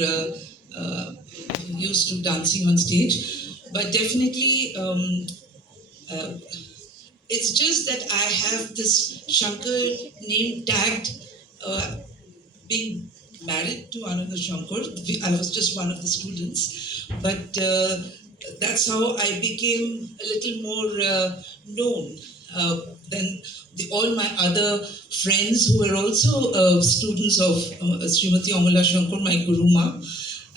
uh, uh, used to dancing on stage, but definitely uh, it's just that I have this Shankar name tagged, being married to another Shankar. I was just one of the students, but that's how I became a little more known than all my other friends who were also students of Srimati Amala Shankar, my Guruma.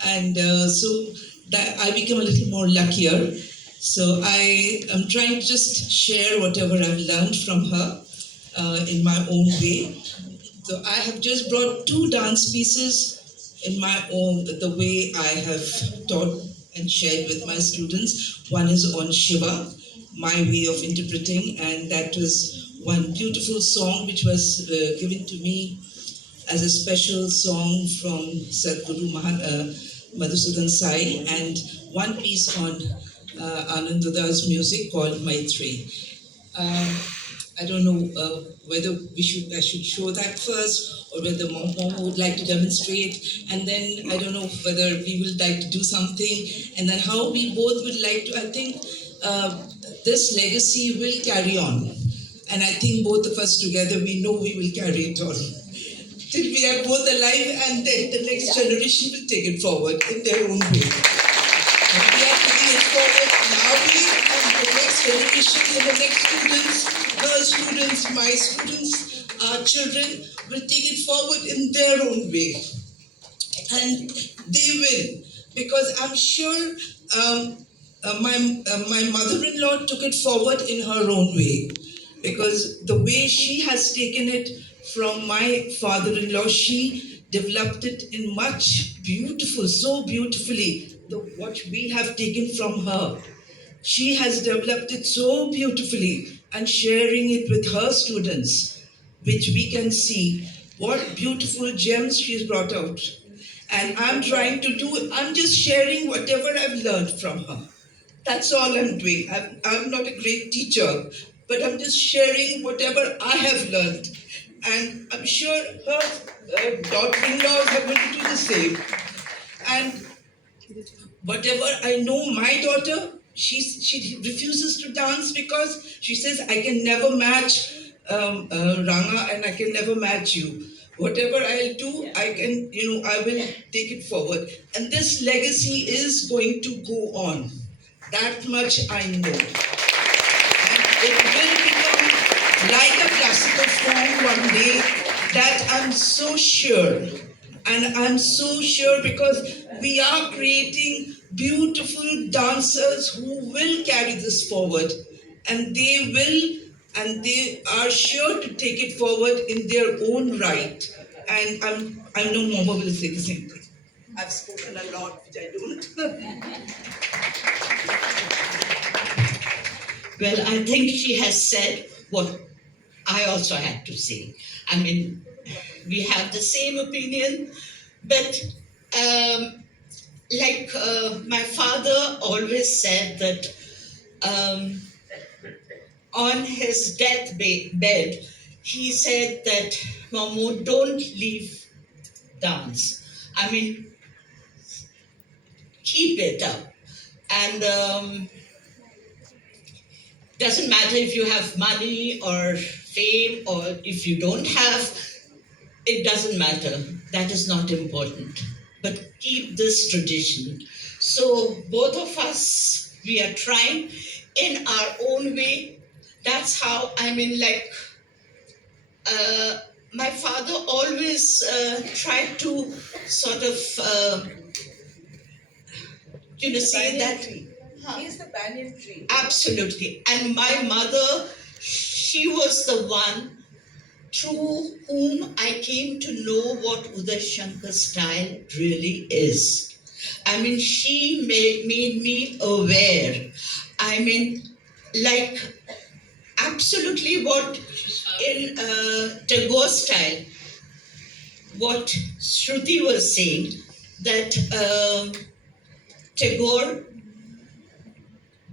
And so that I became a little more luckier. So I am trying to just share whatever I've learned from her in my own way. So I have just brought two dance pieces in my own, the way I have taught and shared with my students. One is on Shiva, my way of interpreting, and that was one beautiful song which was given to me as a special song from Sadhguru Madhusudan Sai, and one piece on Anandada's music called Maitri. Um, I don't know whether I should show that first, or whether Mom would like to demonstrate, and then I don't know whether we would like to do something, and then how we both would like to. I think this legacy will carry on, and I think both of us together, we know we will carry it on till we are both alive, and then the next generation will take it forward in their own way. And we are taking it forward now, and the next generation, and the next students, her students, my students, our children will take it forward in their own way. And they will, because I'm sure my mother-in-law took it forward in her own way, because the way she has taken it from my father-in-law, she developed it in much beautiful, so beautifully, what we have taken from her. She has developed it so beautifully and sharing it with her students, which we can see what beautiful gems she's brought out. And I'm trying to do, I'm just sharing whatever I've learned from her. That's all I'm doing. I'm not a great teacher, but I'm just sharing whatever I have learned. And I'm sure her daughter-in-laws are going to do the same. And whatever I know, my daughter, she refuses to dance because she says, I can never match Ranga, and I can never match you. Whatever I'll do, I can, I will take it forward. And this legacy is going to go on. That much I know. And it will become like a classical form one day, that I'm so sure. And I'm so sure, because we are creating beautiful dancers who will carry this forward. And they are sure to take it forward in their own right. And I know Mama will say the same thing. I've spoken a lot, which I don't. Well, I think she has said what I also had to say. I mean, we have the same opinion, but my father always said that on his deathbed, he said that, Mamu, don't leave dance. I mean, keep it up. And doesn't matter if you have money or fame, or if you don't have, it doesn't matter. That is not important. But keep this tradition. So both of us, we are trying in our own way. That's how, my father always tried to sort of, say that. He's the banyan tree. Absolutely. And my mother, she was the one through whom I came to know what Uday Shankar style really is. I mean, she made me aware. I mean, like, absolutely what in Tagore style, what Shruti was saying, that Tagore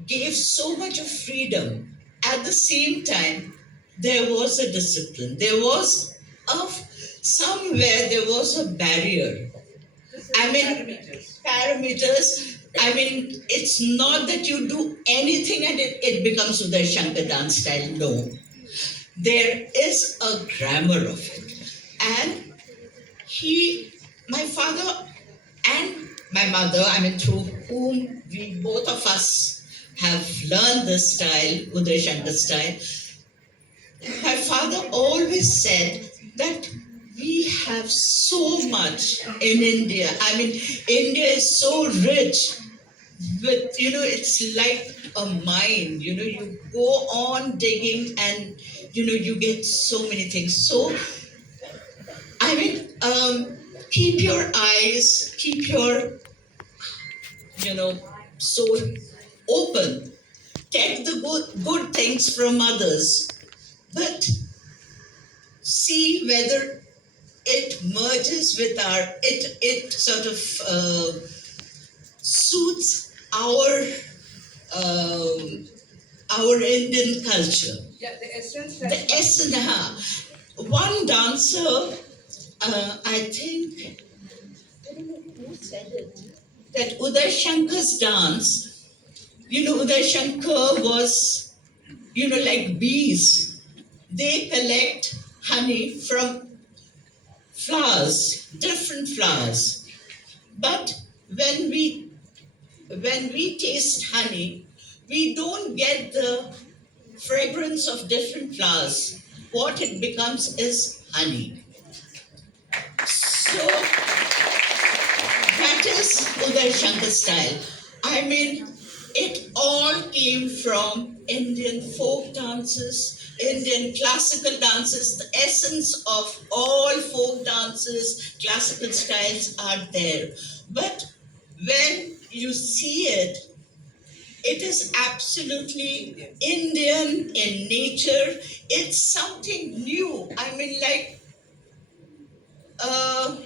gave so much of freedom. At the same time, there was a discipline. There was somewhere there was a barrier. I mean, parameters. I mean, it's not that you do anything and it becomes Uday Shankar dance style. No. There is a grammar of it. And my father and my mother, I mean, through whom we both of us have learned this style, Uday Shankar style, my father always said that we have so much in India. I mean, India is so rich with, it's like a mine. You go on digging and, you get so many things. So, I mean, keep your eyes, keep your, soul open. Take the good things from others, but see whether it merges with it sort of suits um, our Indian culture. Yeah, the essence. The essence. One dancer, I think, I don't know who said it, that Uday Shankar's dance, Uday Shankar was, like bees. They collect honey from flowers, different flowers. But when we when we taste honey, we don't get the fragrance of different flowers. What it becomes is honey. So that is Uday Shankar style. I mean, it all came from Indian folk dances, Indian classical dances. The essence of all folk dances, classical styles are there. But when you see it, it is absolutely Indian in nature. It's something new. I mean, like, uh,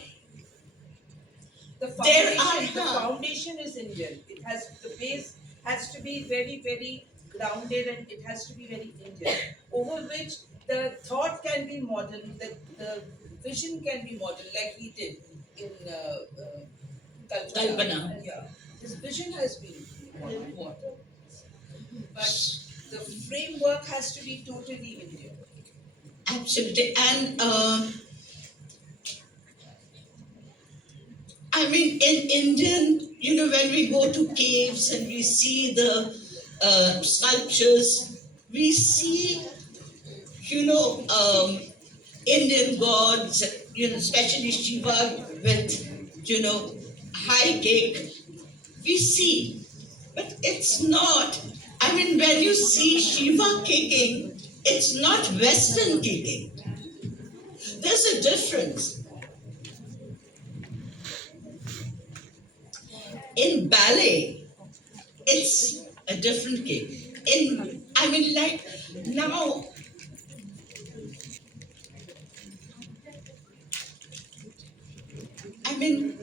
The foundation is Indian. It has the base has to be very very grounded and it has to be very Indian. Over which the thought can be modern, the vision can be modern, like he did in Kalpana. Kalpana. Yeah, his vision has been modern, but the framework has to be totally Indian. Absolutely. And I mean, in Indian, when we go to caves and we see the sculptures, we see, Indian gods, especially Shiva with, high kick. We see, but it's not. I mean, when you see Shiva kicking, it's not Western kicking. There's a difference. In ballet, it's a different kick. I mean, like now, I mean,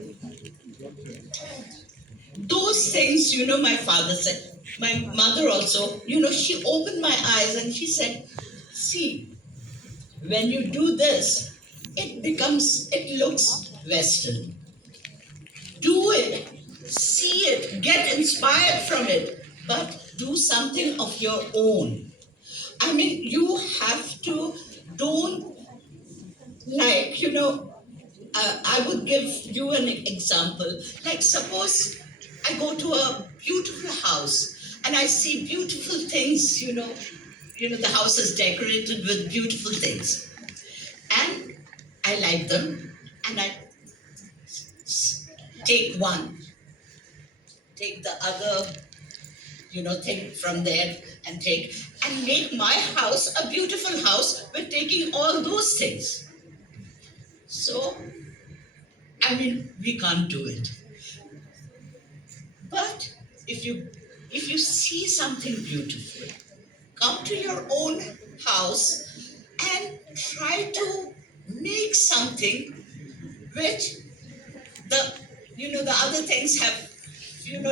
those things, my father said, my mother also, she opened my eyes and she said, see, when you do this, it looks Western. Do it, see it, get inspired from it, but do something of your own. I mean, you have to, don't like, I would give you an example. Like, suppose I go to a beautiful house and I see beautiful things, the house is decorated with beautiful things. And I like them and I take one, take the other, thing from there and make my house a beautiful house with taking all those things. So, I mean, we can't do it. But if you if you see something beautiful, come to your own house and try to make something which the the other things have,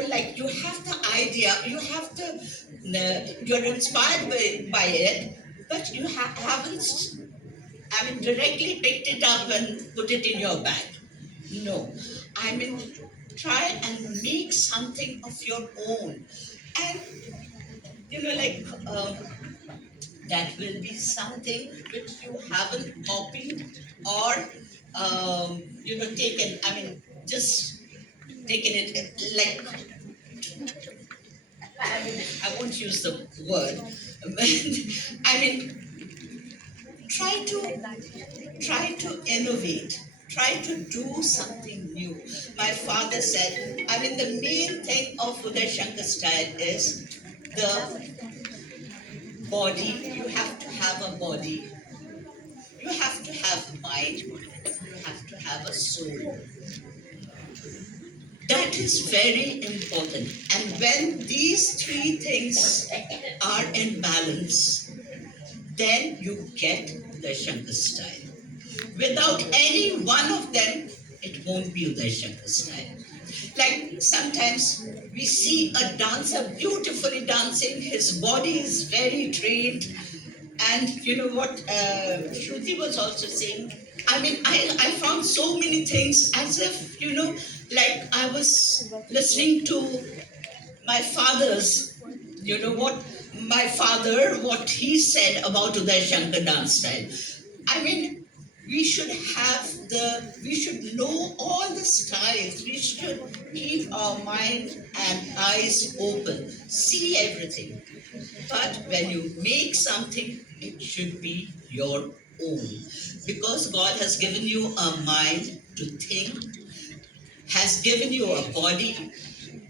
like you have the idea, you have the you're inspired by it, but you haven't, I mean, directly picked it up and put it in your bag. No. I mean, try and make something of your own. And, like, that will be something which you haven't copied or, taken, just taken it like, I won't use the word, but I mean, try to innovate, try to do something new. My father said, the main thing of Uday Shankar style is the body. You have to have a body, you have to have mind, you have to have a soul. That is very important. And when these three things are in balance, then you get the Shankar style. Without any one of them, it won't be Uday Shankar style. Like sometimes we see a dancer beautifully dancing, his body is very trained, and you know what Shruti was also saying. I found so many things as if, like I was listening to my father's, what my father, what he said about Uday Shankar dance style. I mean, we should know all the styles. We should keep our mind and eyes open, see everything. But when you make something, it should be your own. Because God has given you a mind to think, has given you a body,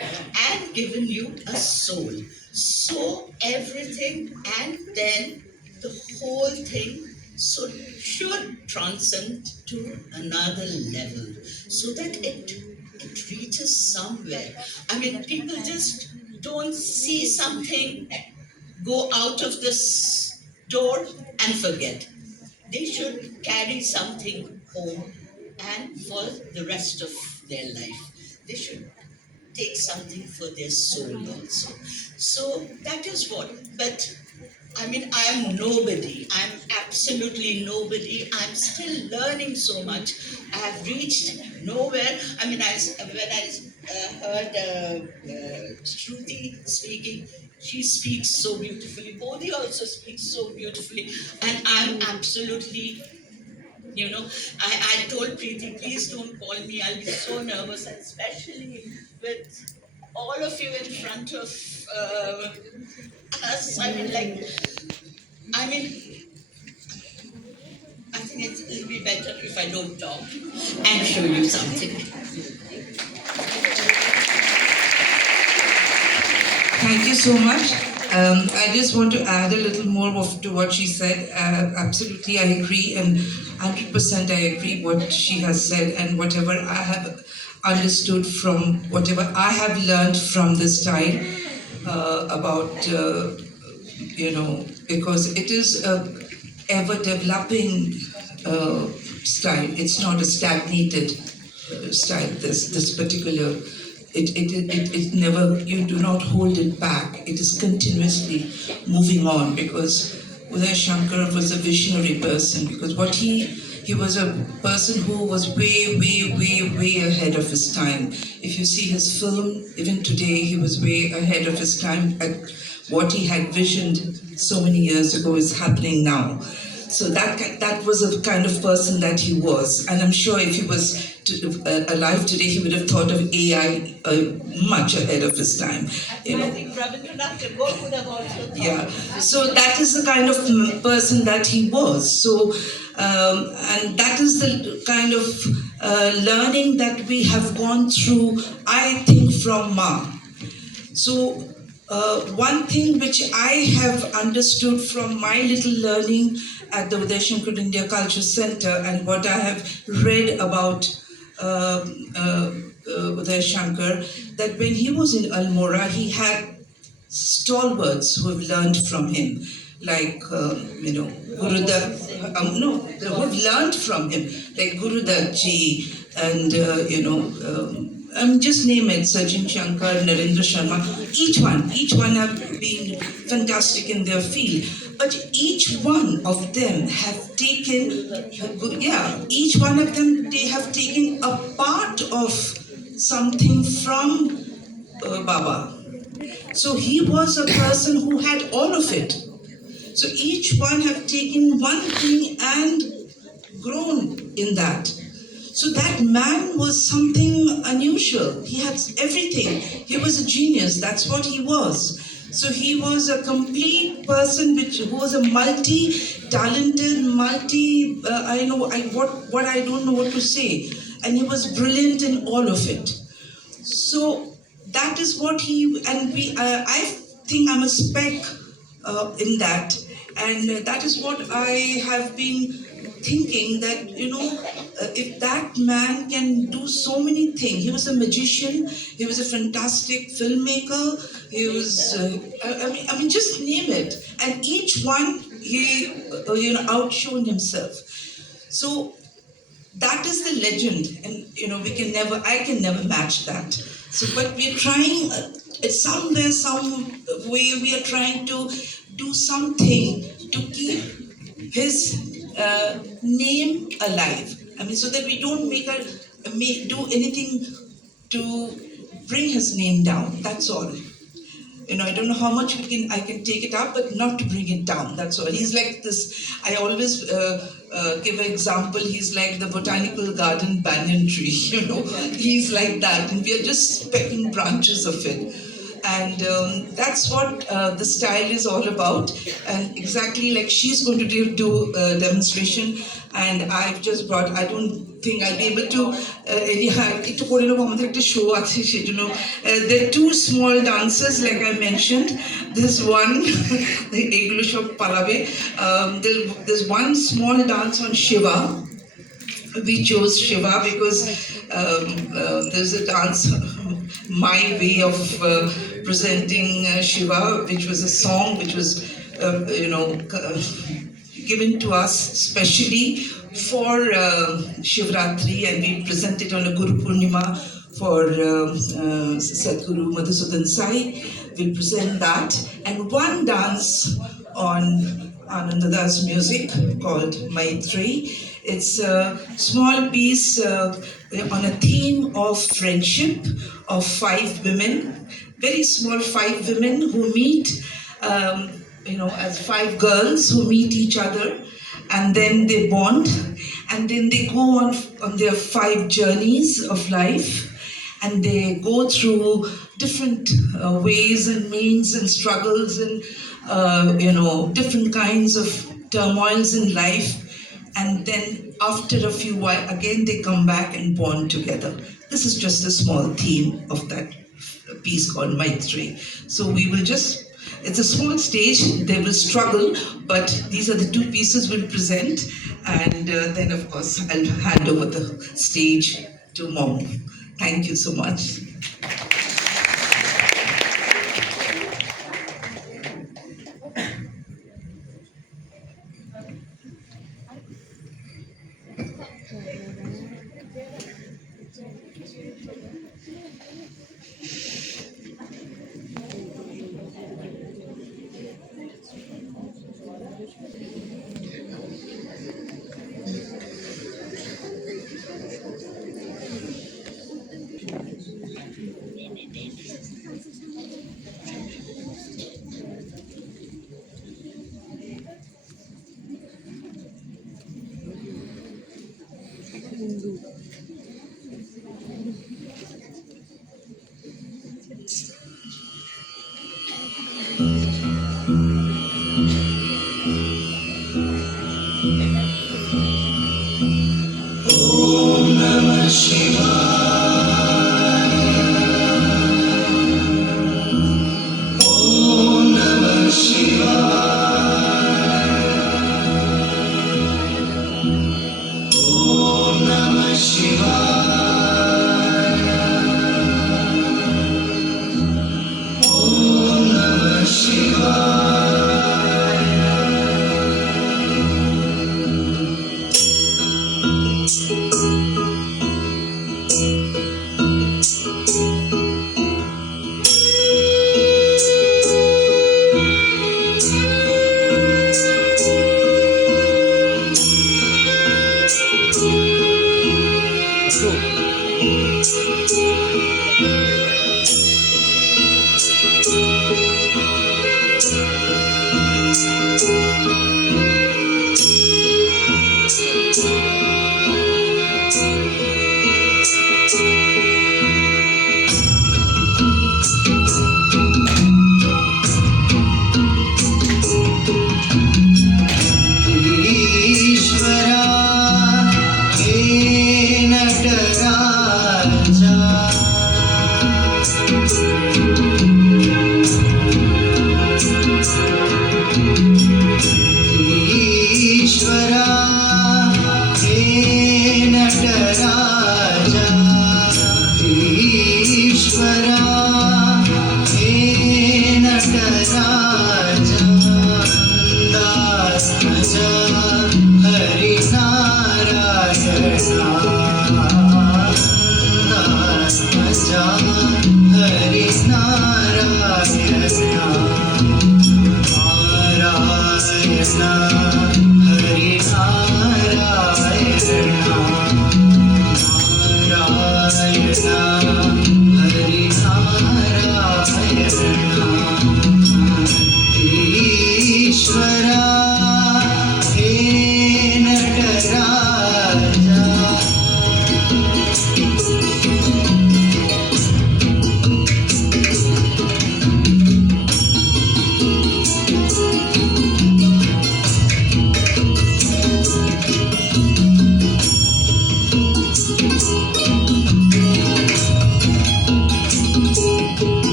and given you a soul. So everything and then the whole thing should transcend to another level so that it reaches somewhere. People just don't see something, go out of this door and forget. They should carry something home and for the rest of their life. They should take something for their soul also. So that is what. But I'm nobody. I'm absolutely nobody. I'm still learning so much. I have reached nowhere. When I heard Shruti speaking, she speaks so beautifully. Bodhi also speaks so beautifully. And I'm absolutely, I told Preeti, please don't call me. I'll be so nervous, and especially with all of you in front of us. I mean, I think it'll be better if I don't talk and show you something. Thank you so much. I just want to add a little more to what she said. Absolutely, I agree, and 100% I agree what she has said, and whatever I have understood from whatever I have learned from this time about, because it is a ever developing style. It's not a stagnated style. This particular it never, you do not hold it back. It is continuously moving on because Uday Shankar was a visionary person because he was a person who was way ahead of his time. If you see his film, even today, he was way ahead of his time. At what he had visioned so many years ago is happening now. So that was a kind of person that he was, and I'm sure if he was alive today, he would have thought of AI much ahead of his time. I think Rabindranath Tagore would have also thought. Yeah. So that is the kind of person that he was. So, and that is the kind of learning that we have gone through, I think, from Ma. So, one thing which I have understood from my little learning at the Uday Shankar India Culture Center and what I have read about Uday Shankar, that when he was in Almora, he had stalwarts who have learned from him, like, Gurudat, who have learned from him, like Gurudat ji, and, just name it, Sajin Shankar, Narendra Sharma, each one have been fantastic in their field. But each one of them have taken, yeah, each one of them, they have taken a part of something from Baba. So he was a person who had all of it. So each one have taken one thing and grown in that. So that man was something unusual. He had everything. He was a genius. That's what he was. So he was a complete person who was a multi-talented, I know I what I don't know what to say, and he was brilliant in all of it. So that is what he and we. I think I'm a speck in that, and that is what I have been thinking that if that man can do so many things. He was a magician. He was a fantastic filmmaker. He was. I mean, just name it, and each one he outshone himself. So that is the legend, and we can never, I can never match that. So but we're trying, it's somewhere, some way we are trying to do something to keep his name alive. I mean, so that we don't do anything to bring his name down. That's all. I don't know how much I can take it up, but not to bring it down. That's all. He's like this. I always give an example. He's like the botanical garden banyan tree. He's like that, and we are just pecking branches of it. And that's what the style is all about. And exactly like she's going to do a demonstration, and I've just brought. I don't think I'll be able to. একটু করে নেবো আমাদের একটা show আছে সেজন্য there are two small dances like I mentioned. There's one এগুলো সব পালাবে. There's one small dance on Shiva. We chose Shiva because there's a dance, my way of presenting Shiva, which was a song which was, given to us specially for Shivratri, and we present it on a Guru Purnima for Sadhguru Madhusudan Sai. We'll present that, and one dance on Anandada's music called Maitri. It's a small piece on a theme of friendship of 5 women, very small 5 women who meet, as 5 girls who meet each other, and then they bond, and then they go on their 5 journeys of life, and they go through different ways and means and struggles and different kinds of turmoils in life, and then after a few while again they come back and bond together. This is just a small theme of that piece called Maitri. So we will just, it's a small stage, they will struggle, but these are the 2 pieces we'll present, and then of course I'll hand over the stage to Mom. Thank you so much.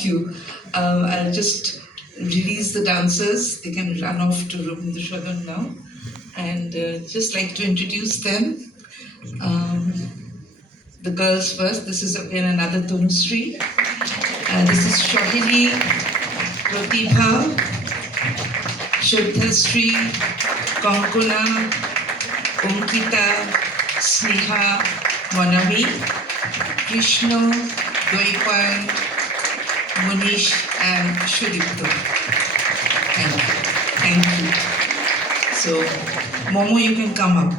Thank you. I'll just release the dancers. They can run off to Rabindrashagan now. And just like to introduce them. Um, the girls first. This is again another Tanushree. This is Shohini, Pratibha, Shraddhashree, Konkona, Omkita, Sneha, Monami, Krishna, Dwaipal, Munish, and Shudipto. Thank you. So, Momo, you can come up.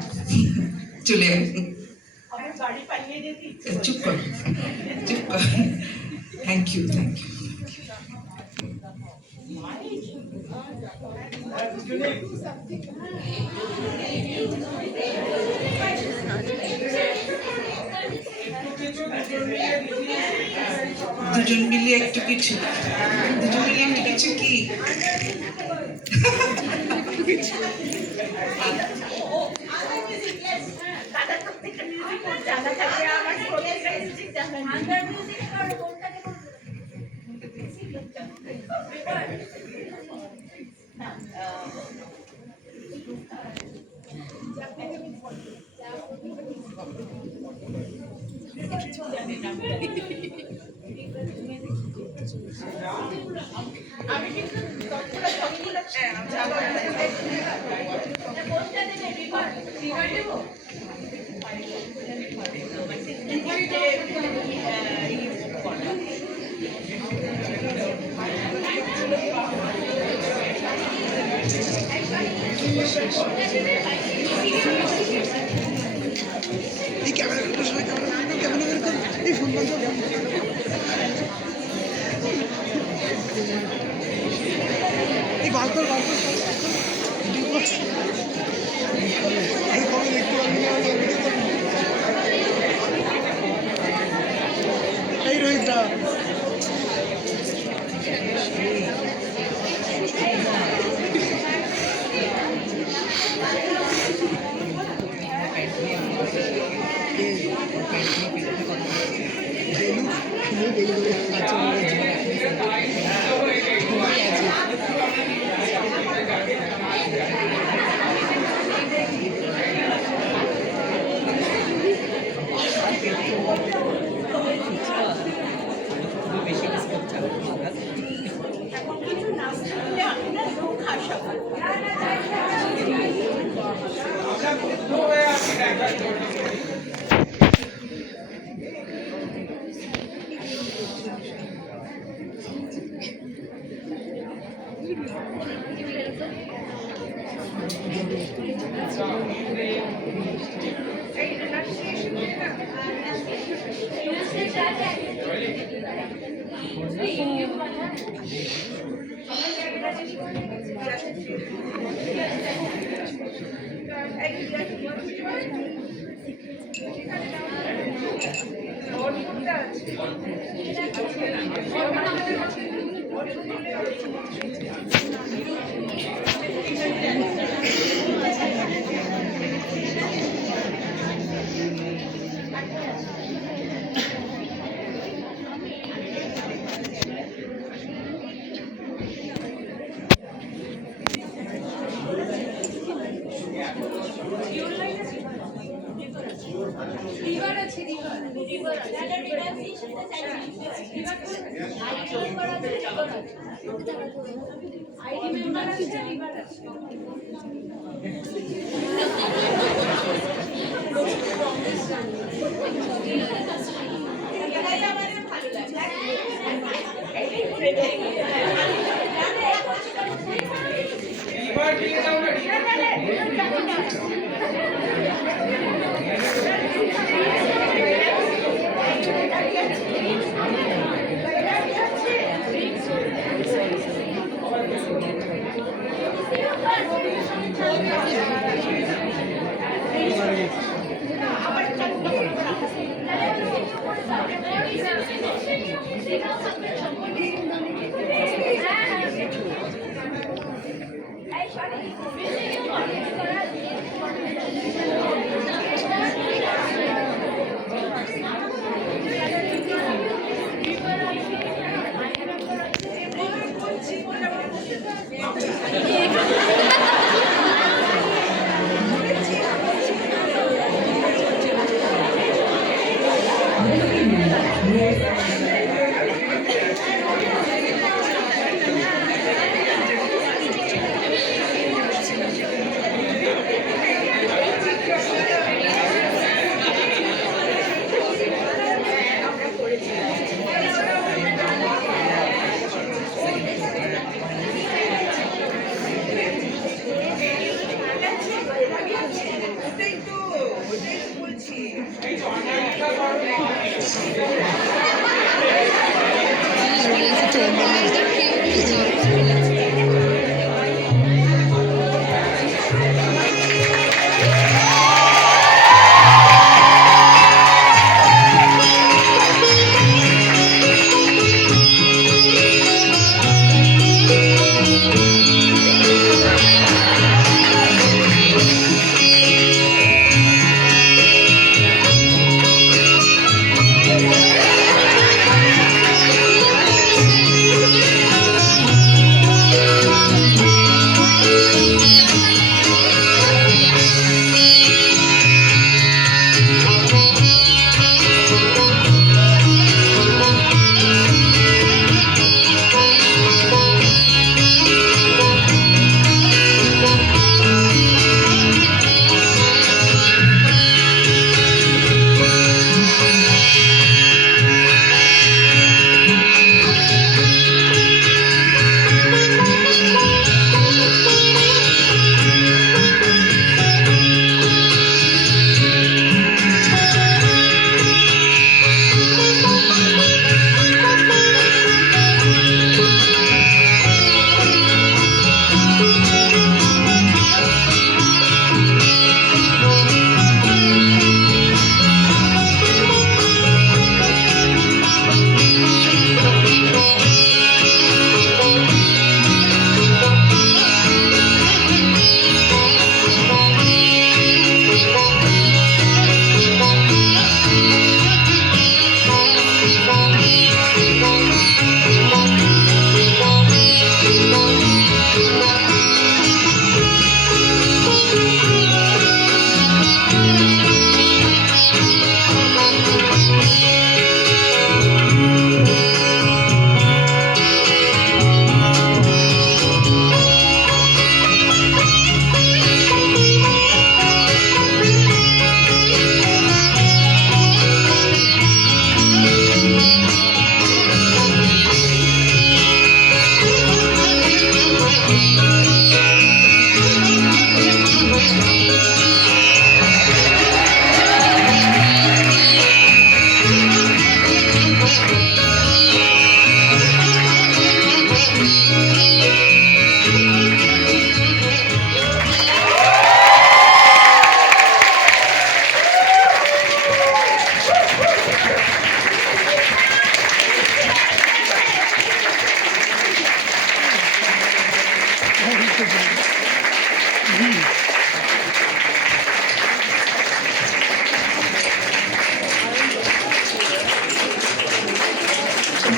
Chule. Chup kar. Chup kar. Thank you. দুজন মিলে একটু কিছু কি এই camera সবাই camera বের কর এই ফোন বন্ধ এই বার কর এই রোহিতটা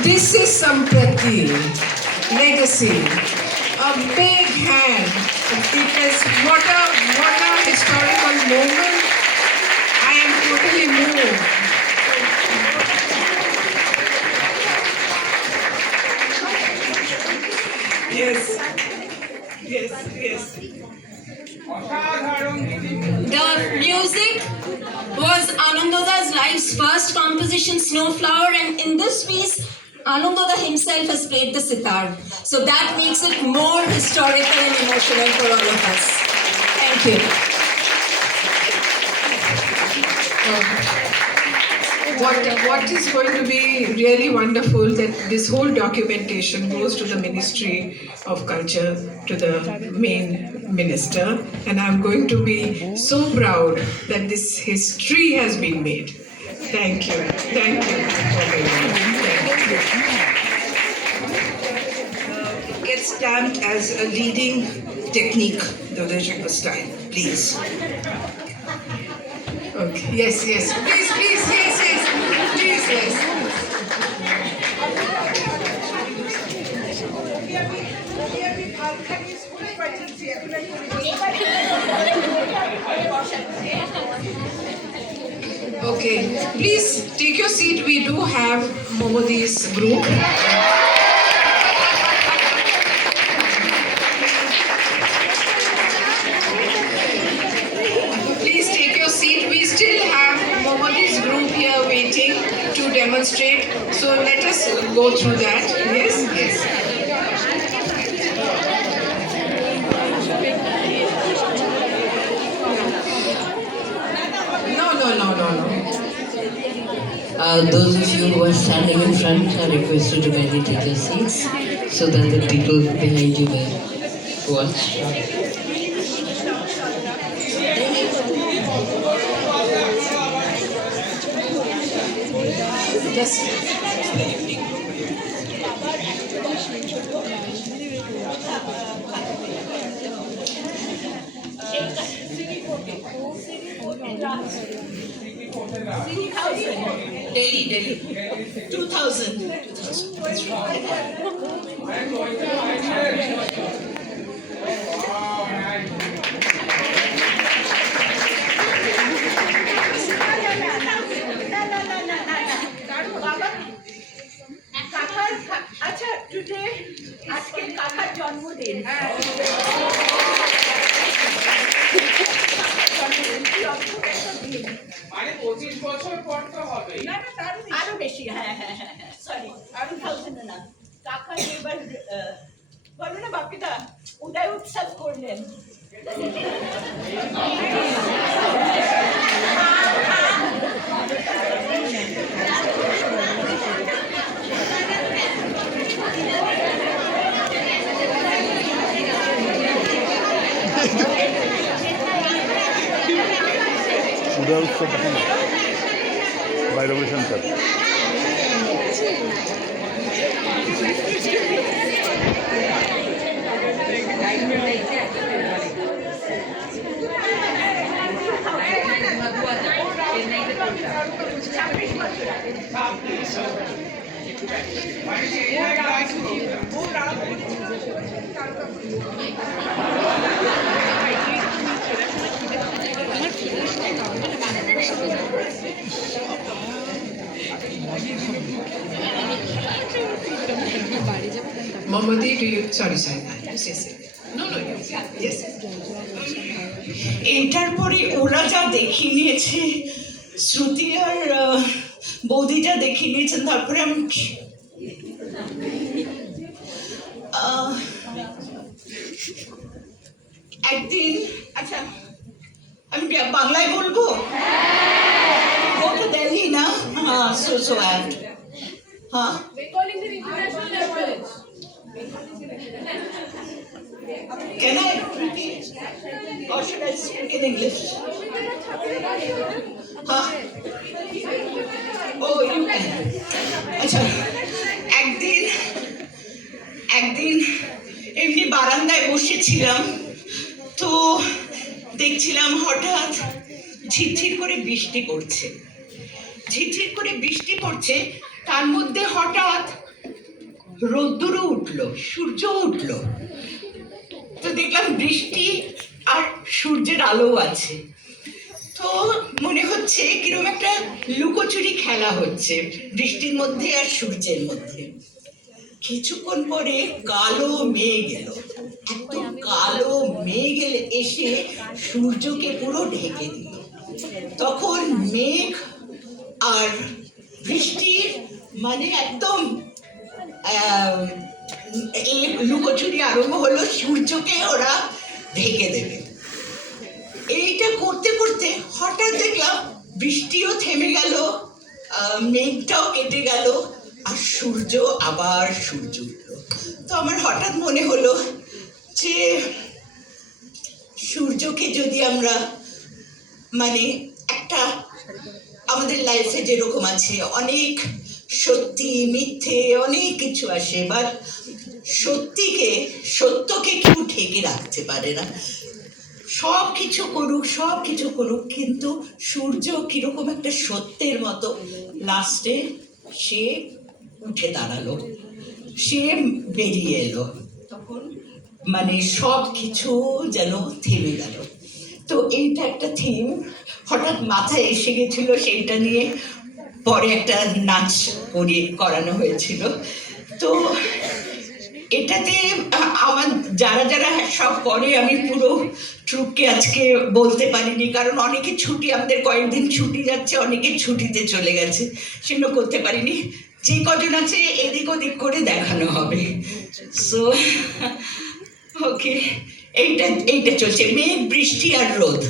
This is Sampratti, legacy. A big hand, because what a historical moment. I am totally moved. Yes, yes. The music was Anandoda's life's first composition, Snowflower, and in this piece, Anandoda himself has played the sitar. So that makes it more historical and emotional for all of us. Thank you. What is going to be really wonderful that this whole documentation goes to the Ministry of Culture, to the main minister, and I'm going to be so proud that this history has been made. Thank you. Thank you. Get stamped as a leading technique, the Uday Shankar style, please. Okay. Yes. Please, yes. Please, yes. Okay, please take your seat. We do have Momodi's group. Please take your seat. We still have Momodi's group here waiting to demonstrate. So let us go through that. Yes? Yes. No. Those of you who are standing in front are requested to kindly take your seats so that the people behind you may watch. Yes. Delhi. 2000. আচ্ছা today আজকে কাকার জন্মদিন মানে 25 বছর পর তো হবে না আরো বেশি হ্যাঁ সরি আরো 2000 না কাকা এবার বলো না বাপিদা উদয় উৎসব করলেন উদয় উৎসব দেখেন by Uday Shankar Mamata, do you? Sorry. Yes. No. Yes. এটার পরে ওরা যা দেখিয়ে নিয়েছে শ্রুতি আর বৌদি যা দেখিয়ে নিয়েছেন তারপরে আমি একদিন আচ্ছা আমি বাংলায় বলবো ও তো দিল্লি না হ্যাঁ সো অ্যাড হ্যাঁ Can I repeat? Or should I speak in English? Huh? Oh, you can. আচ্ছা একদিন এমনি বারান্দায় বসেছিলাম তো দেখছিলাম হঠাৎ ঝিরঝির করে বৃষ্টি পড়ছে তার মধ্যে হঠাৎ রোদ্দুরও উঠলো সূর্য উঠলো তো দেখলাম বৃষ্টি আর সূর্যের আলো আছে তো মনে হচ্ছে কিরকম একটা লুকোচুরি খেলা হচ্ছে বৃষ্টির মধ্যে আর সূর্যের মধ্যে কিছুক্ষণ পরে কালো মেঘ এলো একদম কালো মেঘ এসে সূর্যকে পুরো ঢেকে দিল তখন মেঘ আর বৃষ্টির মানে একদম এই লুকোচুরি আরম্ভ হলো সূর্যকে ওরা ঢেকে দেবে এইটা করতে করতে হঠাৎ দেখলাম বৃষ্টিও থেমে গেল মেঘটাও কেটে গেল আর সূর্য উঠলো তো আমার হঠাৎ মনে হলো যে সূর্যকে যদি আমরা মানে একটা আমাদের লাইফে যেরকম আছে অনেক সত্যি মিথ্যে অনেক কিছু আসে বাট সত্যকে কেউ ঢেকে রাখতে পারে না সব কিছু করুক কিন্তু সূর্য কিরকম একটা সত্যের মতো লাস্টে সে উঠে দাঁড়ালো সে বেরিয়ে এলো তখন মানে সব কিছু যেন থেমে গেল তো এইটা একটা থিম হঠাৎ মাথায় এসে গেছিল, সেইটা নিয়ে পরে একটা নাচ করানো হয়েছিল। তো এটাতে আমার যারা যারা সব করে, আমি পুরো ট্রুপকে আজকে বলতে পারিনি, কারণ অনেকে ছুটি, আমাদের কয়েকদিন ছুটি যাচ্ছে, অনেকে ছুটিতে চলে গেছে, সেগুলো করতে পারিনি। যে কজন আছে এদিক ওদিক করে দেখানো হবে। সো ওকে, এইটা চলছে, মেঘ, বৃষ্টি আর রোদ।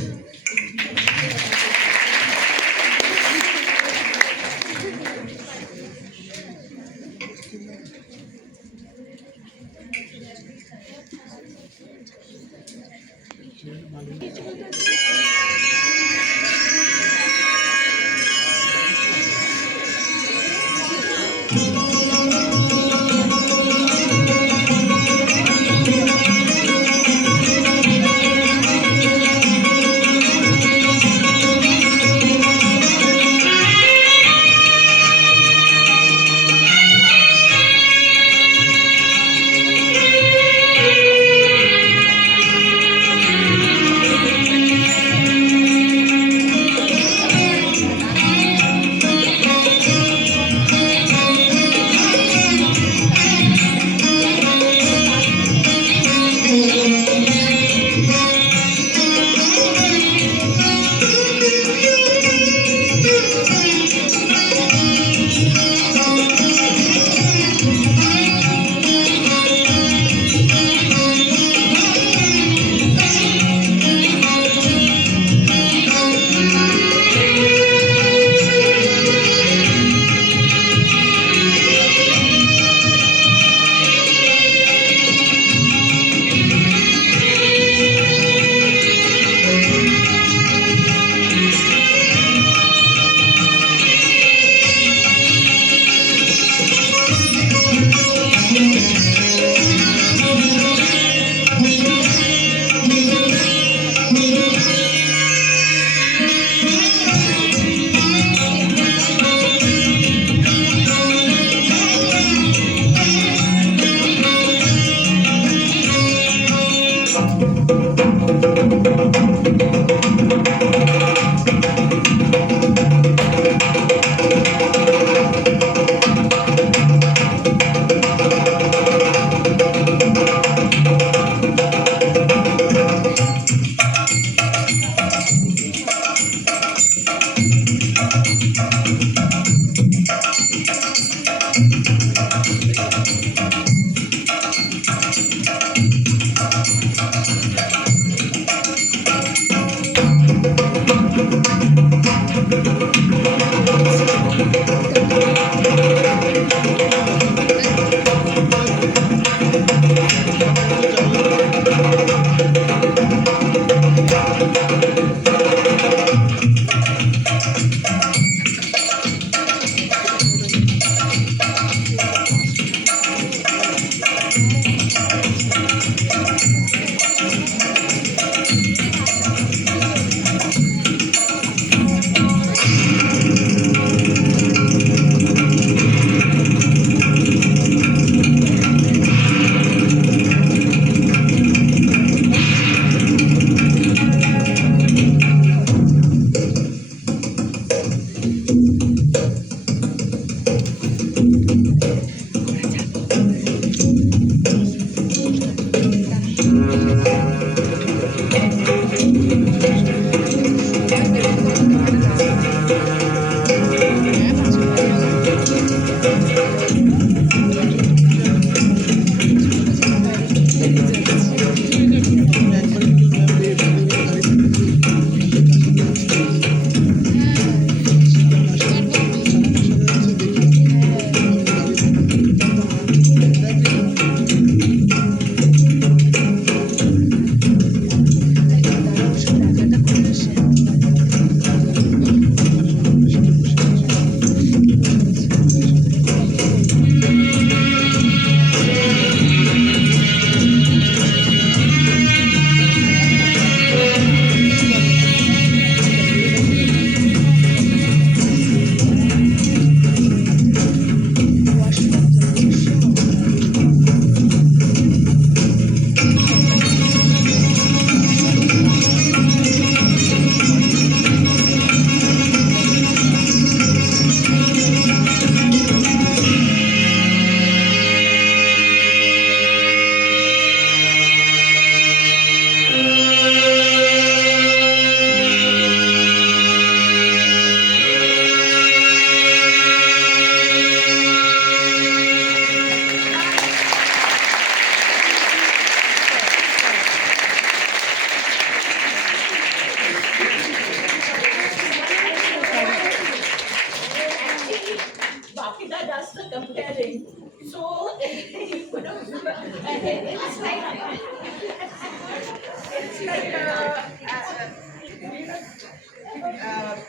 the comparing. So you could have,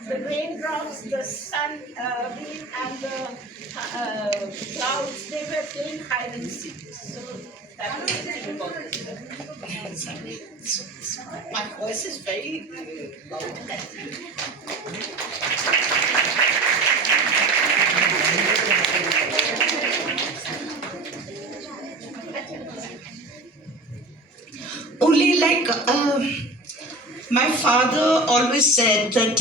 the raindrops, the sun, wind, and the clouds, they were playing hide and seek. So that was the thing about this. My voice is very loud. Only like my father always said that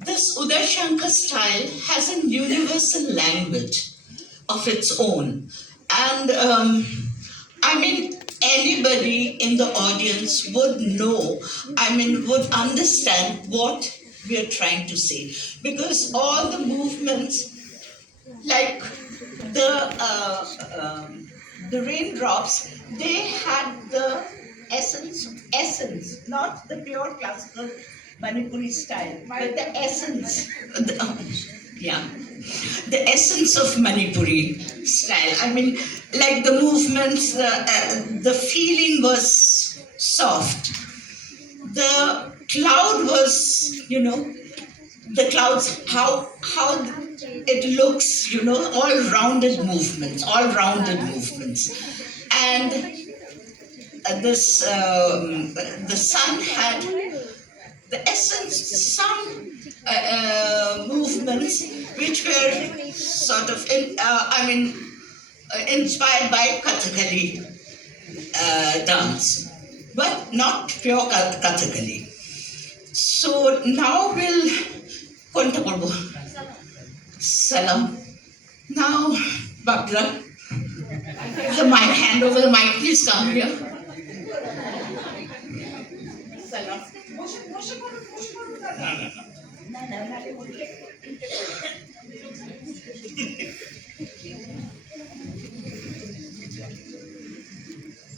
this Uday Shankar style has a universal language of its own. And I mean, anybody in the audience would know, would understand what we are trying to say. Because all the movements, like the raindrops, they had the essence, not the pure classical Manipuri style, but the essence, yeah, the essence of Manipuri style. I mean, like the movements, the feeling was soft. The cloud was, the clouds, how it looks, all rounded movements. And the sun had the essence, some movements which were sort of, inspired by Kathakali dance, but not pure Kathakali. So now we'll Konta Korbo. Salam. Now, Babla, the mic, hand over the mic, please come here. Salam.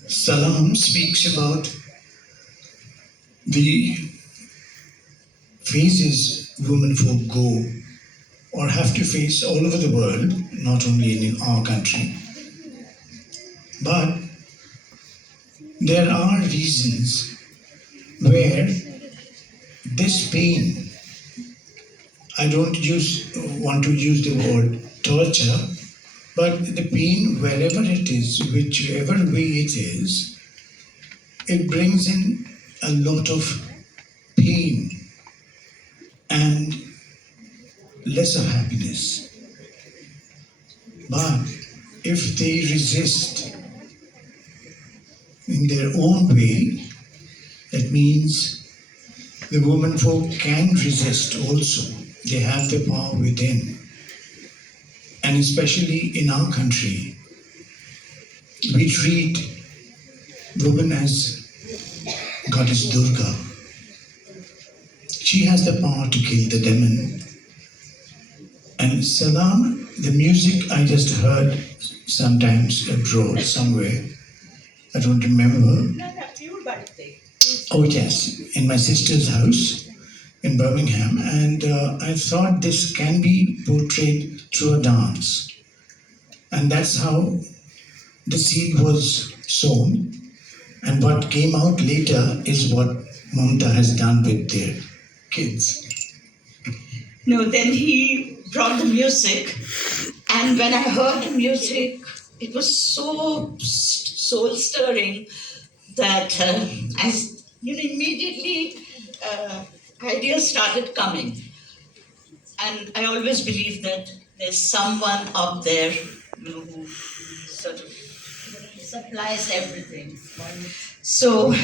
Salam speaks about the phases women folk go or have to face all over the world, not only in our country. But there are reasons where this pain, I don't want to use the word torture, but the pain, wherever it is, whichever way it is, it brings in a lot of pain and less of happiness. But if they resist in their own way, that means the women folk can resist also. They have the power within. And especially in our country, we treat women as Goddess Durga. She has the power to kill the demon. And Salam, the music I just heard sometimes abroad somewhere, I don't remember. Oh yes, in my sister's house in Birmingham, and I thought this can be portrayed through a dance. And that's how the seed was sown, and what came out later is what Mamata has done with their kids. No, then he brought the music, and when I heard the music, it was so soul stirring that immediately ideas started coming. And I always believe that there's someone up there who sort of supplies everything. So,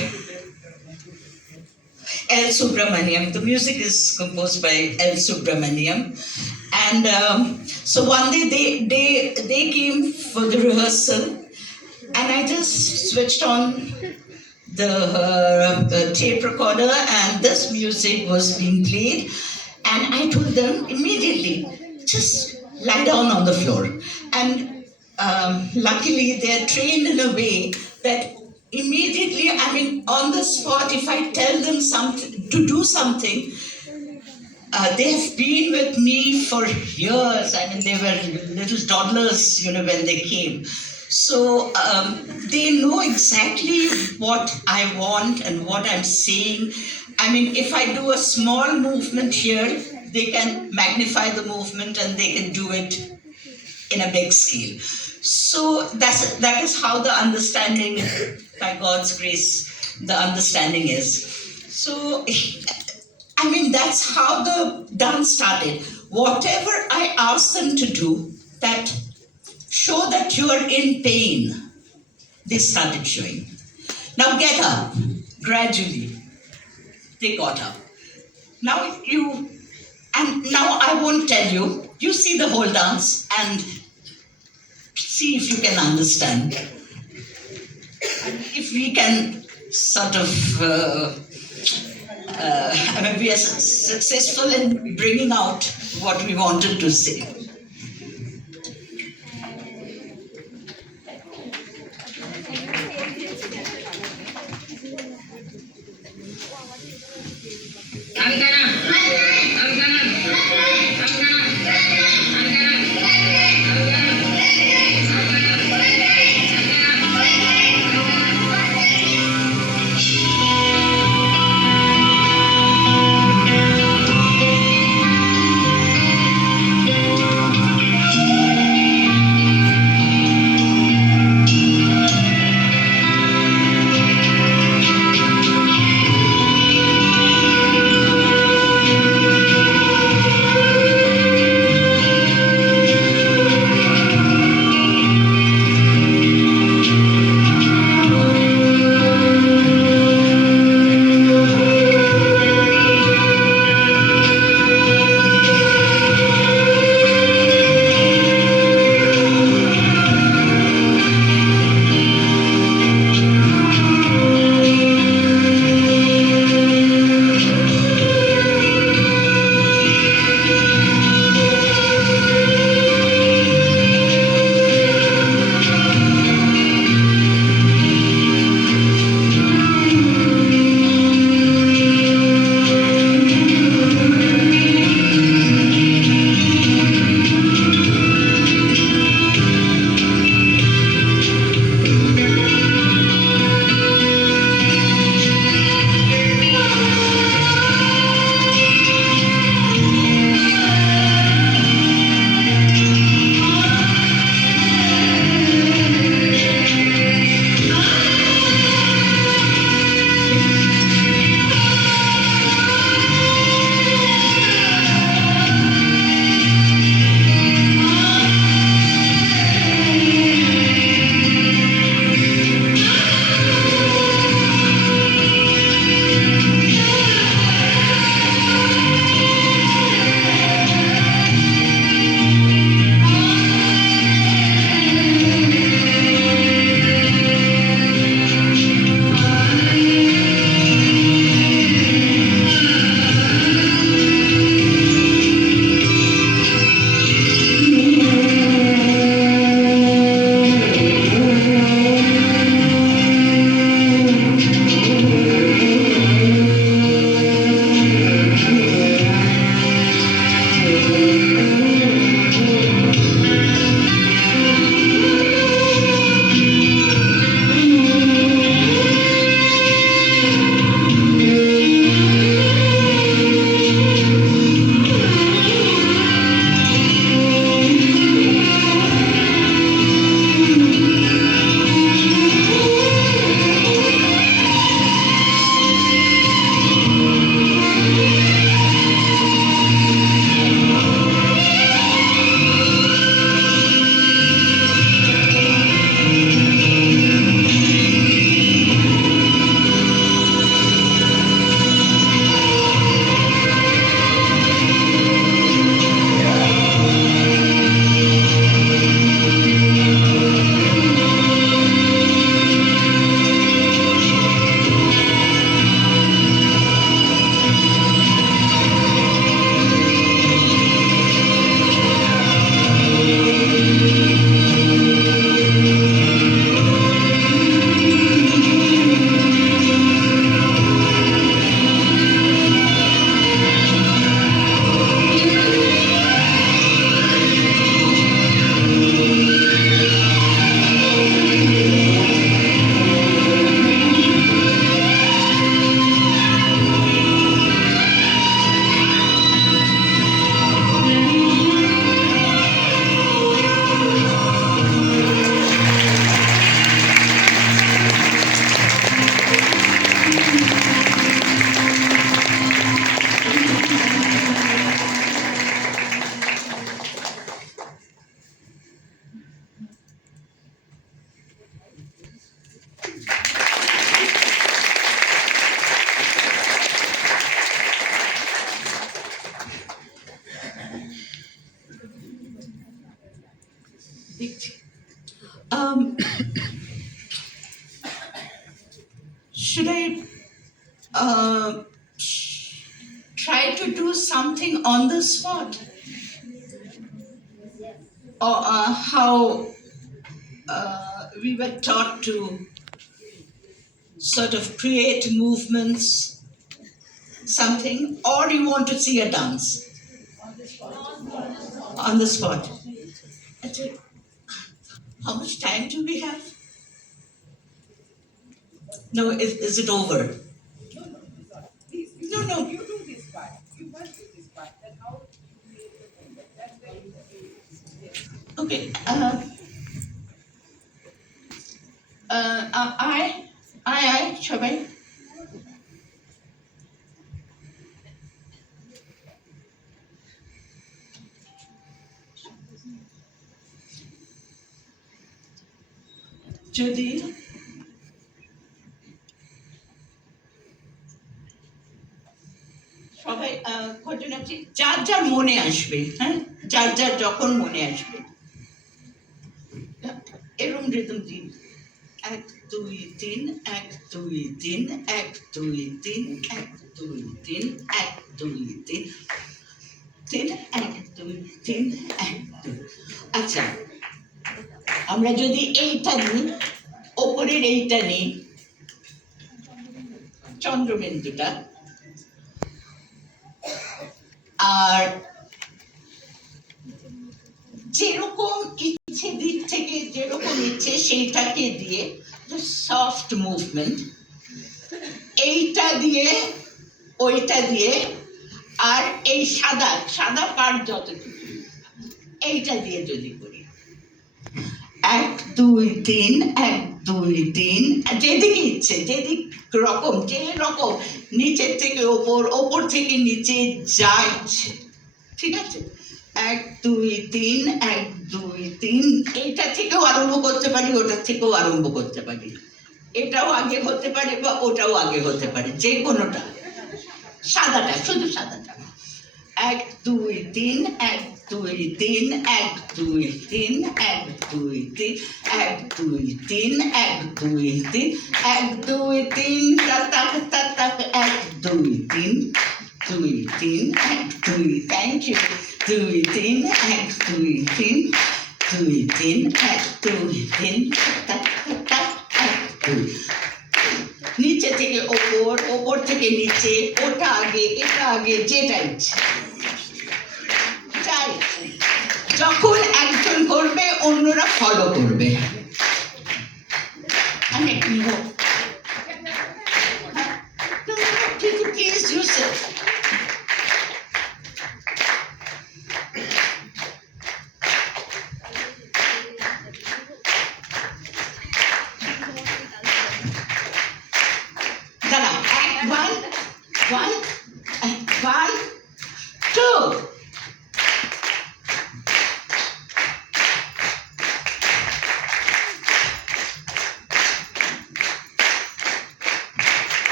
L. Subramaniam, the music is composed by L. Subramaniam. And so one day they came for the rehearsal, and I just switched on the tape recorder, and this music was being played, and I told them immediately, just lie down on the floor. And luckily they're trained in a way that immediately, on the spot, if I tell them something to do something, they have been with me for years. I mean, they were little toddlers, when they came. So they know exactly what I want and what I'm saying. I mean, if I do a small movement here, they can magnify the movement and they can do it in a big scale. So that is how the understanding, by God's grace, the understanding is. So, I mean, that's how the dance started. Whatever I asked them to do, that show that you are in pain, they started showing. Now get up. Gradually, they got up. Now now I won't tell you. You see the whole dance and see if you can understand. If we can sort of we are successful in bringing out what we wanted to say. Um, should I try to do something on the spot? Or how we were taught to sort of create movements, something, or you want to see a dance on the spot? How much time do we have? No, is it over? No, no. You do this part. You must do this part. Then how you create the movement? That's very important. Okay. সবাই যদি সবাই ঘটনাটি যার যার মনে আসবে, হ্যাঁ, যার যার যখন মনে আসবে এরকম রিদম দিন। 1 2 3 1 2 3 1 2 3 1 2 3 1 2 3 3 1 2 3 1 2। আচ্ছা, আমরা যদি এইটা নিই, ওপরের এইটা নিই, চন্দ্রবিন্দুটা, আর যেরকম ইচ্ছে দিক থেকে যেরকম ইচ্ছে সেইটাকে দিয়ে সফট মুভমেন্ট, এইটা দিয়ে ওইটা দিয়ে, আর এই সাদা সাদা পার্ট যতটুকু এইটা দিয়ে যদি করি 1 2 3 1 2 3, যেদিকে ইচ্ছে, যেদিক রকম, যে রকম নিচের থেকে ওপর, ওপর থেকে নিচে যা ইচ্ছে, ঠিক আছে? 1 2 3 1 2 3, এইটা থেকেও আরম্ভ করতে পারি, ওটার থেকেও আরম্ভ করতে পারি, এটাও আগে হতে পারে বা ওটাও আগে হতে পারে, যে কোনোটা। সাদাটা, শুধু সাদাটা। 1 2 3 1 2 3 1 2 3 1 2 3 1 2 3 1 2 3 1 2 3 tatak tatak 1 2 3 2 3 1 2, thank you, 2 3 1 2 3 2 3 1 2 3 tatak tatak 1 2। নিচে থেকে ওপর, ওপর থেকে নিচে, ওটা আগে এটা আগে, যেটা ইচ্ছে। যখন একজন করবে অন্যরা ফলো করবে। প্লিজ ইউসেফ, দাঁড়া, 1 1 1 2।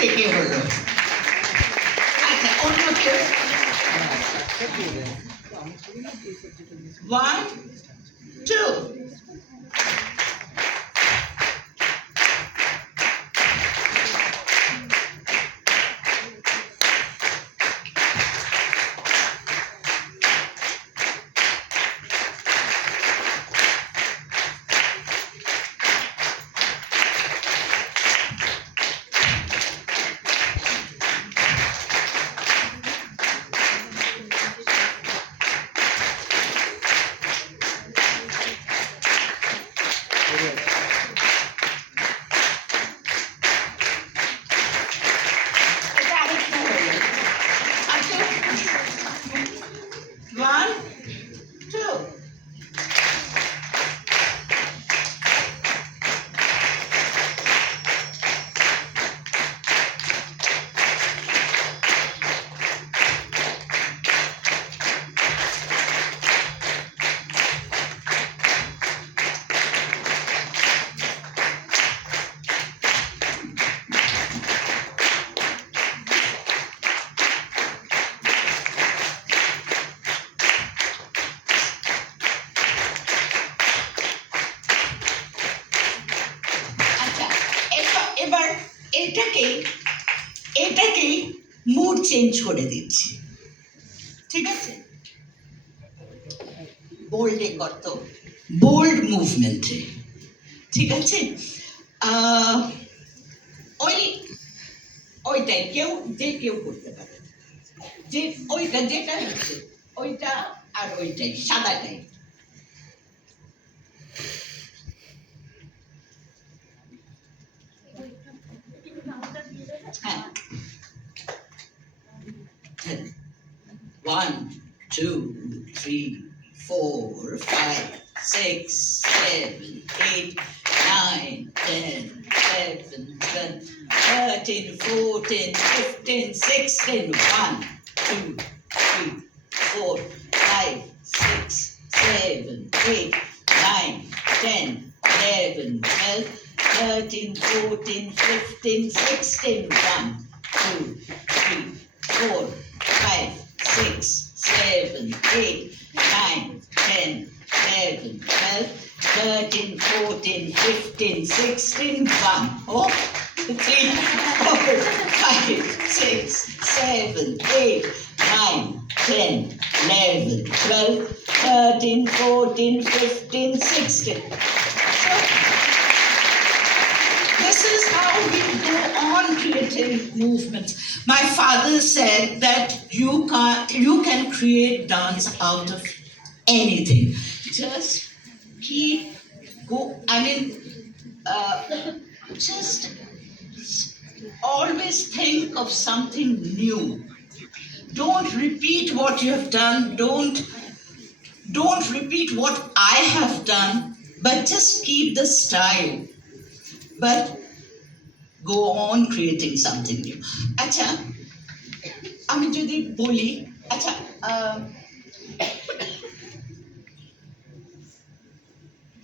থেকে হলো। আচ্ছা, অন্য কেউ 1 2। চেঞ্জ করে দিচ্ছি, ঠিক আছে? বোল্ডে কত, বোল্ড মুভমেন্টে, ঠিক আছে? ওই ওইটাই কেউ করতে পারে, যে ওইটা যেটা হচ্ছে ওইটা আর ওইটাই সাদাটাই। হ্যাঁ, 1 2 3 4 5 6 7 8 9 10 11 12 13 14 15 16 1 2 3 4 5 6 7 8 9 10 11 12 13 14 15 16 1 2 3 4 5 6 7 8 9 10 11 12 13 14 15 16 1 oh 3 4 5 6 7 8 9 10 11 12 13 14 15 16. This is how we go on creating movements. My father said that you can create dance out of anything. Just keep just always think of something new. Don't repeat what you have done. Don't repeat what I have done, but just keep the style. But go on creating something new. আচ্ছা, আমি যদি বলি, আচ্ছা,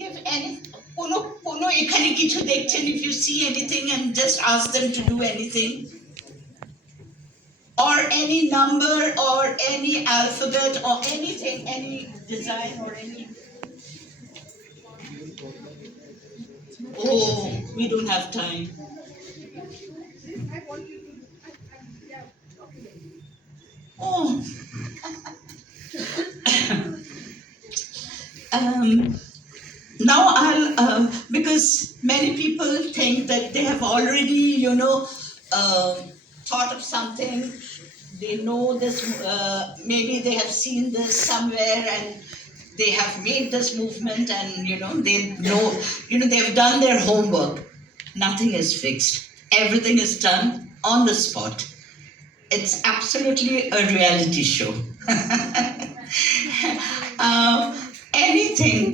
if any কোনো এখানে কিছু দেখছেন, if you see anything and just ask them to do anything, or any number or any alphabet or anything, any design or any. Oh, we don't have time. Oh. Now I'll, because many people think that they have already, thought of something, they know this, maybe they have seen this somewhere and they have made this movement and, they know, they have done their homework. Nothing is fixed. Everything is done on the spot. It's absolutely a reality show. Anything.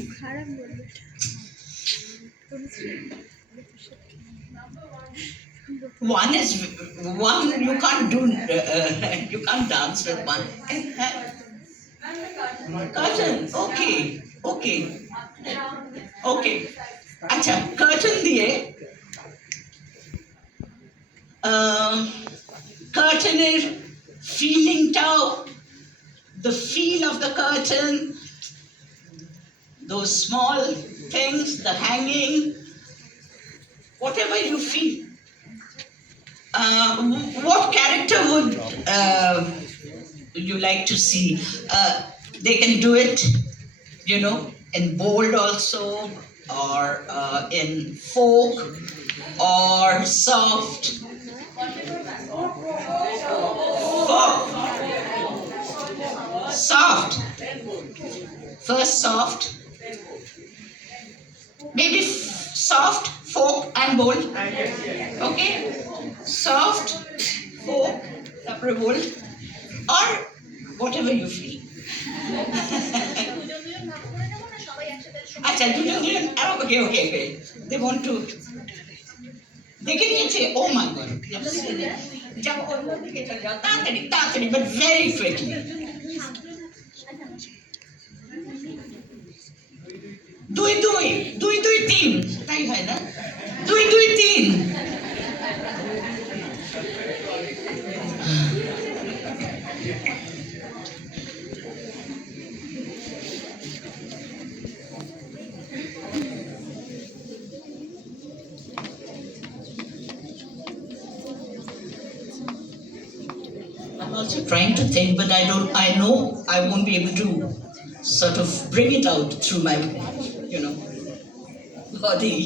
One you can't do, you can't dance with one. Curtain, okay. Acha, curtain diye. Curtain is feeling tao, the feel of the curtain, those small things, the hanging, whatever you feel. What character would you like to see? They can do it, in bold also, or in folk, or soft. Folk. Soft. First soft. Maybe soft, folk, and bold. Okay? Soft, folk, bold, or whatever you feel. Acha, okay. They want to. They can say, oh my God. But very quickly. দুই তিন, তাই হয় না? দুই তিন। trying to think, but I know I won't be able to sort of bring it out through my, body,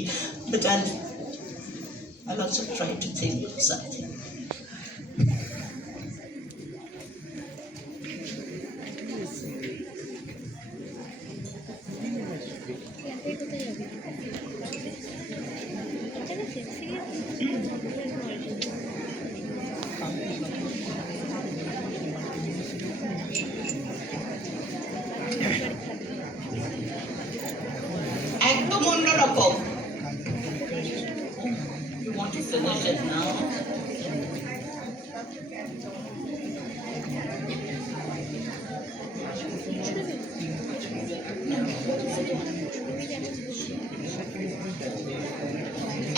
but I'll also try to think of something. একদম অন্যরকম. You want to finish it now?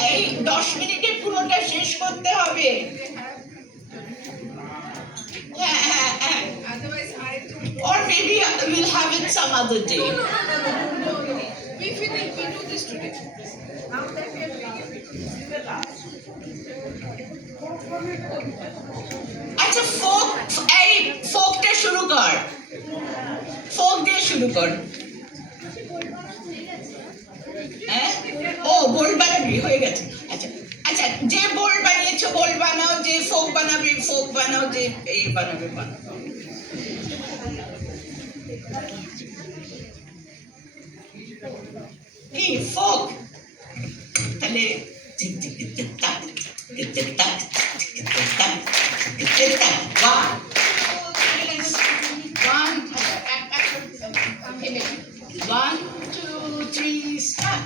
এই 10 মিনিটে পুরোটা শেষ করতে হবে. হ্যাঁ. Or maybe we'll have it some other day. We do this today. আচ্ছা ফোকটা শুরু কর. ফোক দিয়ে শুরু কর. হ্যাঁ, ও বোল্ড বানাবি, হয়ে গেছে. আচ্ছা যে বোল্ড বানিয়েছো বোল্ড বানাও, যে ফোক বানাবে ফোক বানাও, যে এই বানাবে বানাও. কি ফোক? তাহলে One, two, three, start.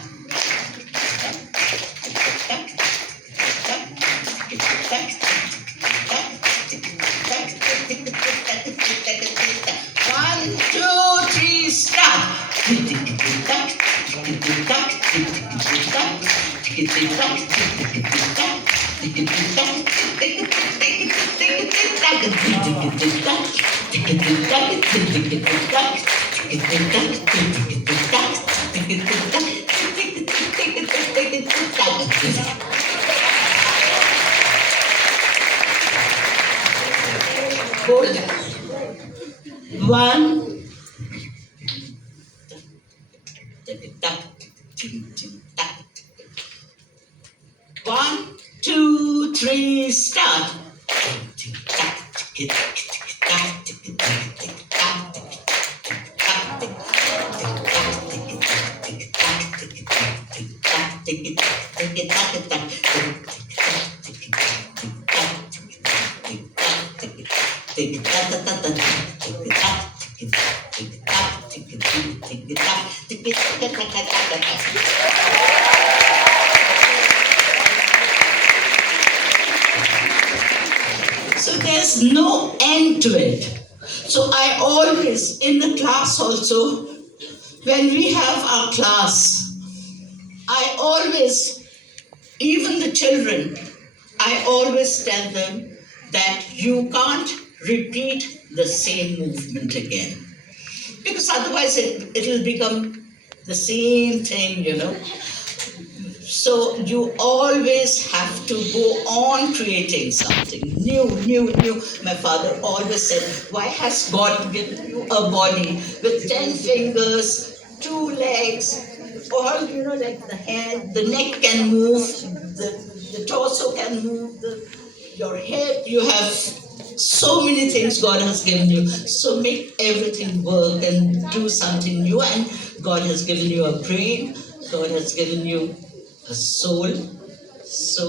One, two, three, start. Hold. One. One, two, three, start. So there's no end to it. So I always, in the class also, when we have our class, I always, even the children, I always tell them that you can't repeat the same movement again. Because otherwise it will become the same thing, So you always have to go on creating something new. My father always said, why has God given you a body with 10 fingers, 2 legs, all, like the head, the neck can move, the torso can move, your head, you have so many things God has given you. So make everything work and do something new. And God has given you a brain, God has given you a soul. So,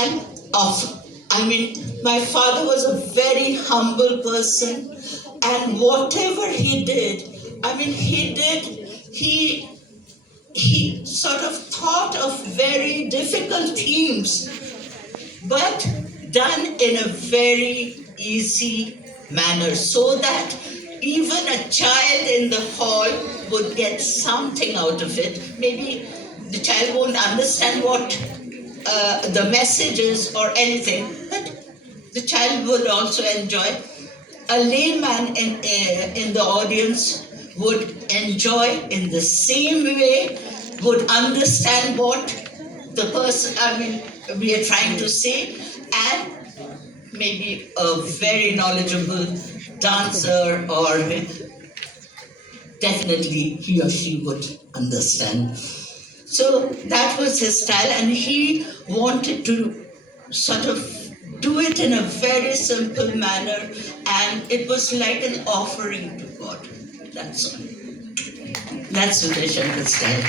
and my father was a very humble person, and whatever he did, he sort of thought of very difficult themes, but done in a very easy manner, so that even a child in the hall would get something out of it. Maybe the child won't understand what the message is or anything, but the child would also enjoy. A layman in the audience would enjoy in the same way, would understand what the person, we are trying to say, and maybe a very knowledgeable dancer, or definitely he or she would understand. So that was his style, and he wanted to sort of do it in a very simple manner, and it was like an offering to God. That's all. That's Uday Shankar's style.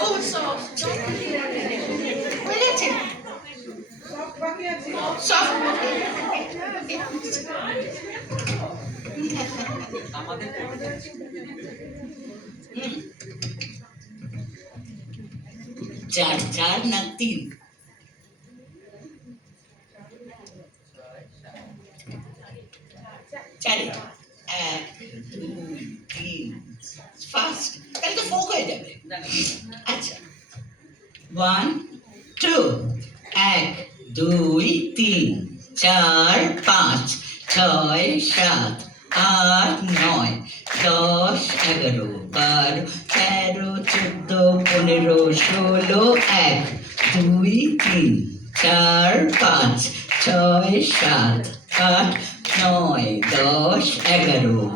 Oh, soft. Relative. Soft. Char, char, nothing. Chari. Two, three. Fast. Kal to folk ho jabe. Acha. 1, 2. 1, 2, 3, 4, 5, 6, 7, 8, 9, 10, 11, 12, 13, 14, 15, 16, 1, 2, 3, 4, 5, 6, 7, 8, 9, 10, 11,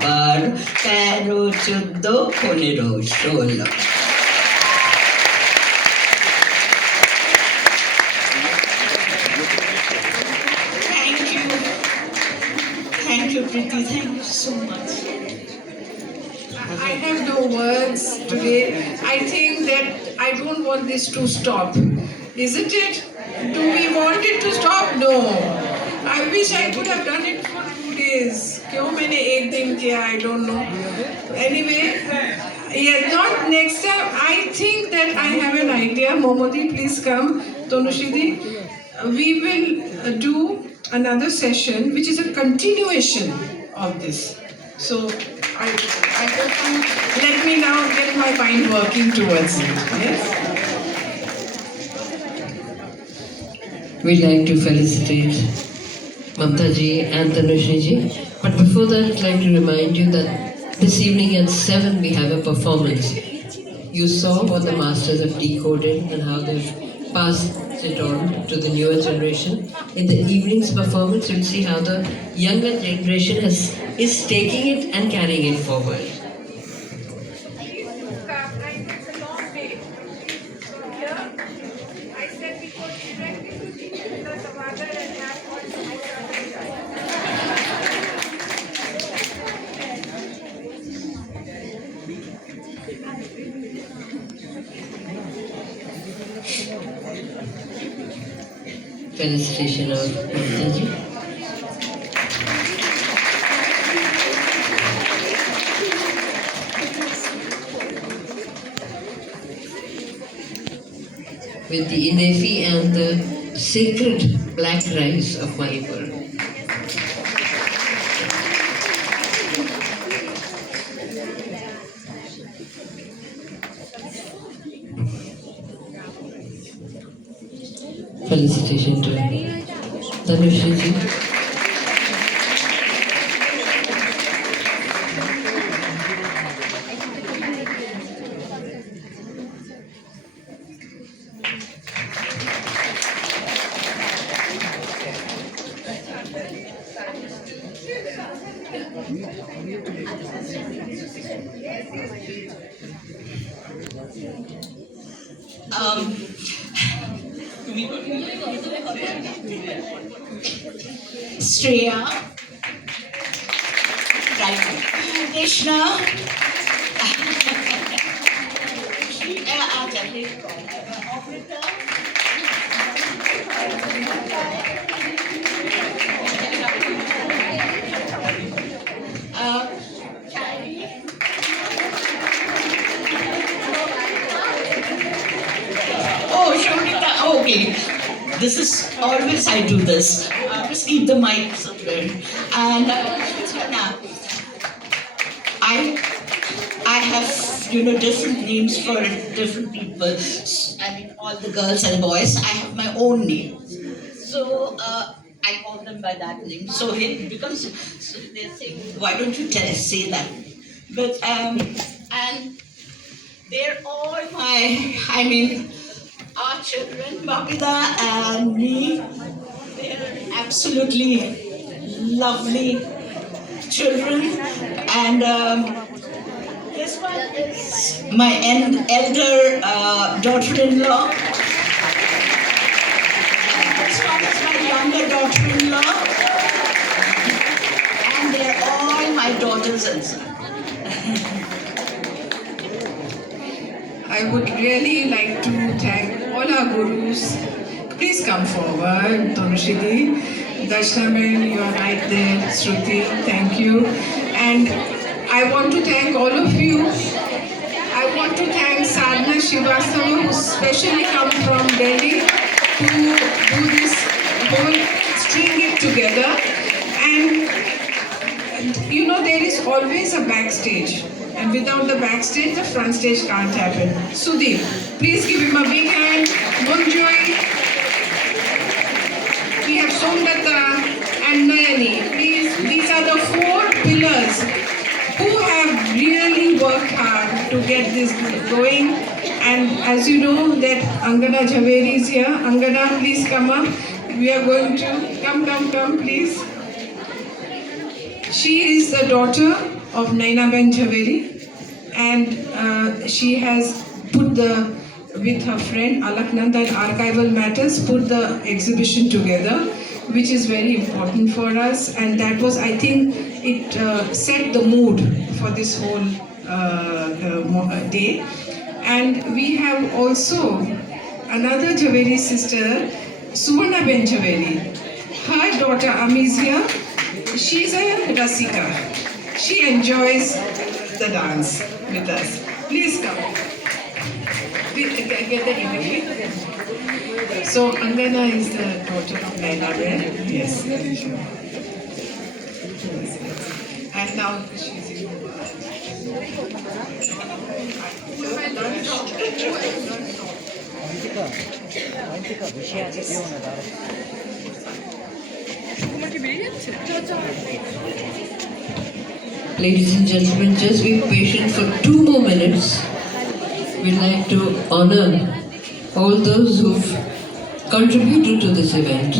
12, 13, 14, 15, 16. Thank you, Priti. Thank you so much. I have no words today. I think that I don't want this to stop. Isn't it? Do we want it to stop? No. I wish I could have done it for 2 days. क्यों मैंने एक दिन किया? I don't know. Anyway, yeah, not next time. I think that I have an idea. Momodi, please come. Tanushree, we will do another session which is a continuation of this. So I hope you let me now get my mind working towards it. Yes? We'd like to felicitate Mamata ji and Tanushree ji. But before that, I'd like to remind you that this evening at 7 we have a performance. You saw what the masters have decoded and how they've passed it on to the newer generation. In the evening's performance, you'll see how the younger generation is taking it and carrying it forward. Felicitation of Mamata ji. With the Inefi and the sacred black rice of Manipur. Felicitation to Tanushree ji. Shreya, right, Krishna, oh, Shobita, okay. This is always I do this. Just keep the mic somewhere. And I have different names for different people. I mean, all the girls and boys. I have my own name. So I call them by that name. So it becomes. So they say, why don't you say that? But and they're all my. I mean, our children, Babida and me, they're absolutely lovely children. And this one is my elder daughter-in-law. This one is my younger daughter-in-law. And they're all my daughters and sons. I would really like to thank all our gurus. Please come forward, Tanushree. Darshnamen, you are right there. Shruti, thank you. And I want to thank all of you. I want to thank Sadhana Shivastava, who specially come from Delhi to do this whole, string it together. And you know, there is always a backstage. And without the backstage, the front stage can't happen. Sudeep, please give him a big hand. Munjoy. We have Somnata and Nayani. Please, these are the 4 pillars who have really worked hard to get this going. And as you know, that Angana Jhaveri is here. Angana, please come up. We are going to come, please. She is the daughter of Nainaben Jhaveri, and she has put with her friend Alaknanda in Archival Matters, put the exhibition together, which is very important for us, and that was, I think, it set the mood for this whole day. And we have also another Jhaveri sister, Suvarna Ben Jhaveri. Her daughter Ami is here. She's a Rasika. She enjoys the dance with us. Please come. Please get the interview. So Angana is the daughter of Naina Ben. Yes. And now she's in. Ladies and gentlemen, just be patient for 2 more minutes. We'd like to honor all those who've contributed to this event.